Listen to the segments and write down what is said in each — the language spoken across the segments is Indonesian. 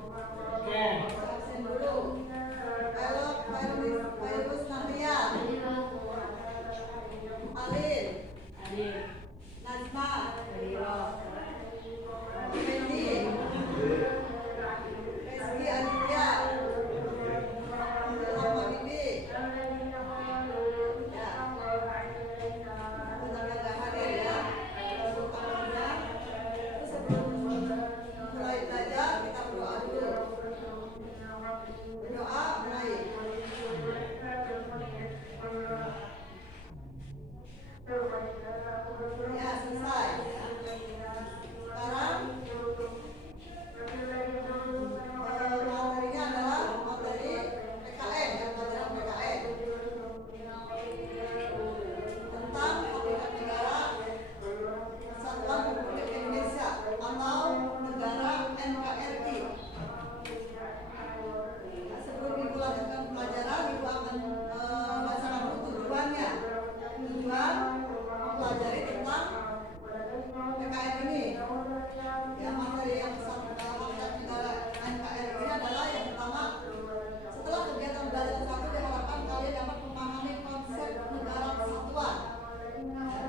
Oke. Absen dulu. Halo, Virus Nahria. Alin. Najma. Fendi. Rizky Aditya. Rahma Bibi. Ya. Untuk yang nggak hadir ya. Sebelum mulai belajar kita berdoa dulu. Berdoa mulai. Ya, selesai. Sekarang materinya adalah materi PKN, ya, pelajaran PKN tentang Hakikat Negara Kesatuan Republik Indonesia atau negara NKRI. Nah, sebelum Ibu lanjutkan pelajaran, Ibu akan bacakan dulu tujuannya. Tujuan mempelajari tentang PKN ini. Ya, materi yang Hakikat Negara NKRI ini adalah yang pertama, setelah kegiatan belajar satu diharapkan kalian dapat memahami konsep negara kesatuan.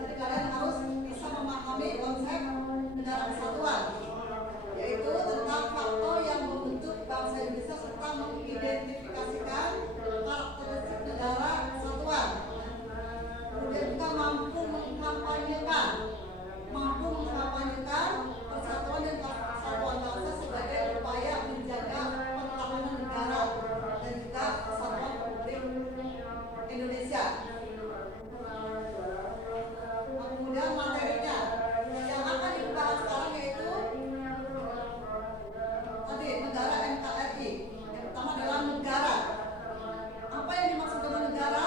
Jadi kalian harus bisa memahami konsep negara kesatuan, yaitu tentang faktor yang membentuk bangsa Indonesia serta mengidentifikasikan karakteristik negara kesatuan. Kemudian juga mampu mengkampanyekan persatuan dan kesatuan bangsa sebagai upaya menjaga pertahanan negara dan juga kesatuan Republik Indonesia. Kemudian materinya yang akan dibahas sekarang yaitu tadi negara NKRI. Yang pertama adalah negara. Apa yang dimaksud dengan negara?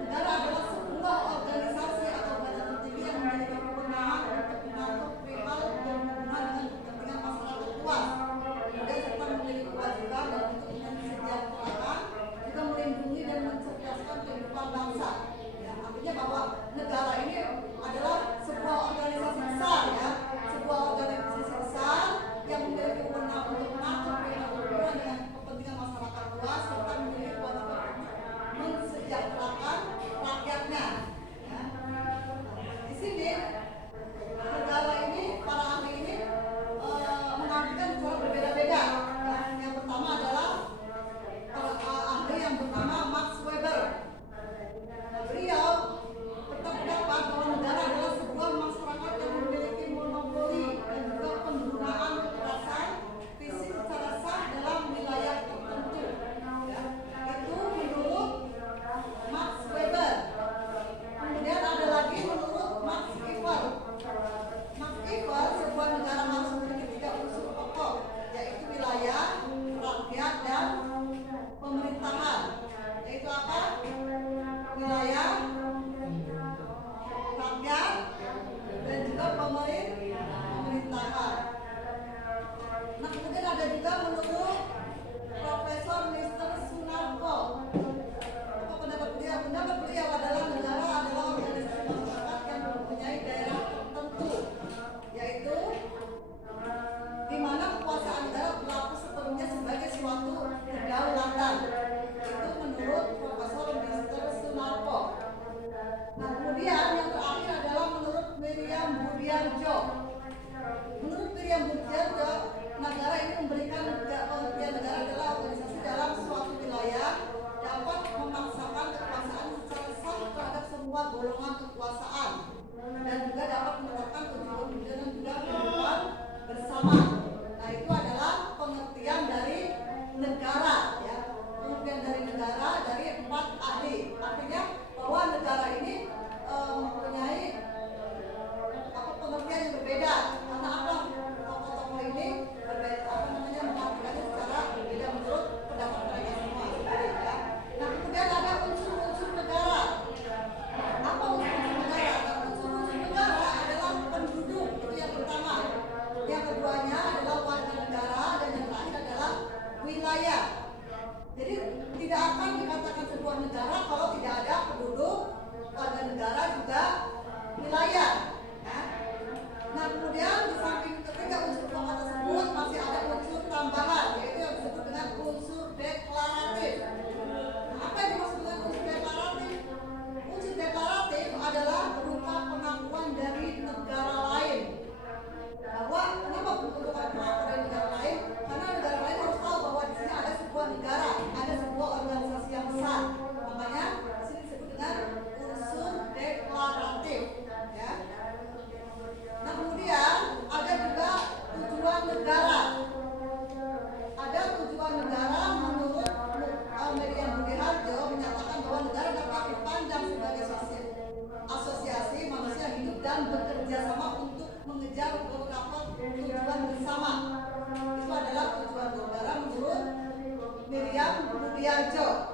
Negara adalah sebuah organisasi atau badan tertinggi yang memiliki kewenangan untuk mengatur perihal yang berhubungan dengan kepentingan masyarakat luas. Kemudian serta memiliki kewajiban dan untuk mensejahterakan, juga melindungi dan mencerdaskan kehidupan bangsa. Ya, artinya bahwa negara ini adalah sebuah organisasi besar, ya, sebuah organisasi besar yang memiliki kewenangan untuk mengatur perihal berhubungan dengan kepentingan masyarakat luas serta memiliki kewajiban untuk mensejahterakan rakyatnya. Ya. Di sini negara ini, para ahli ini mengartikan secara berbeda-beda. Ya. Yang pertama adalah ahli yang bernama Max Weber. Beliau berpendapat bahwa negara adalah sebuah masyarakat yang memiliki monopoli dan juga penggunaan kekerasan fisik secara sah dalam wilayah tertentu. Ya. Itu menurut Max Weber. Kemudian ada lagi menurut Max Weber. Max Weber, sebuah negara harus memiliki 3 unsur pokok, yaitu wilayah, rakyat, dan pemerintahan. Yaitu apa? Wilayah, rakyat, dan juga pemerintahan. Nah, kemudian ada juga menurut Profesor Mr. Sunarko. Apa pendapat beliau? Pendapat beliau adalah negara adalah organisasi masyarakat yang mempunyai daerah tertentu, yaitu di mana kekuasaan negara berlaku sepenuhnya sebagai suatu kedaulatan. Itu menurut Profesor Mr. Sunarko. Nah, kemudian yang terakhir adalah menurut Miriam Budiarjo. Menurut Miriam Budiarjo, negara ini memberikan pengertian negara adalah organisasi dalam suatu wilayah dapat memaksakan kekuasaan secara sah terhadap semua golongan kekuasaan dan juga dapat menetapkan tujuan-tujuan dan juga kehidupan bersama. Nah, itu adalah pengertian dari negara, ya. Pengertian dari negara dari 4 ahli. Artinya bahwa negara ini mempunyai pengertian yang berbeda. Karena apa? Tokoh-tokoh ini berbeda, mengartikannya secara berbeda menurut pendapat mereka semua. Ya. Nah, kemudian ada unsur-unsur negara. Apa unsur-unsur negara? Nah, unsur-unsur negara adalah penduduk, itu yang pertama. Yang keduanya adalah warga negara, dan yang terakhir adalah wilayah. Jadi tidak akan dikatakan sebuah negara kalau tidak ada penduduk, warga negara, juga wilayah. Ya. Nah, kemudian di samping ketiga unsur pokok tersebut masih ada unsur tambahan, Radyo.